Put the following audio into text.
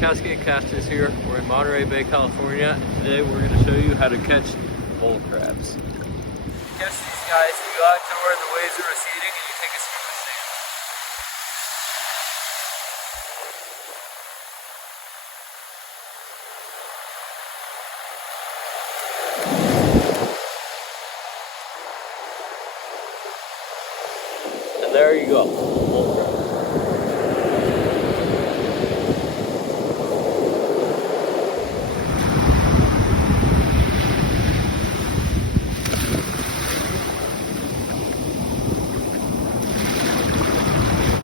Cascade Casters here. We're in Monterey Bay, California. Today we're going to show you how to catch bull crabs. To catch these guys, you go out to where the waves are receding and you take a scuba stance. And there you go.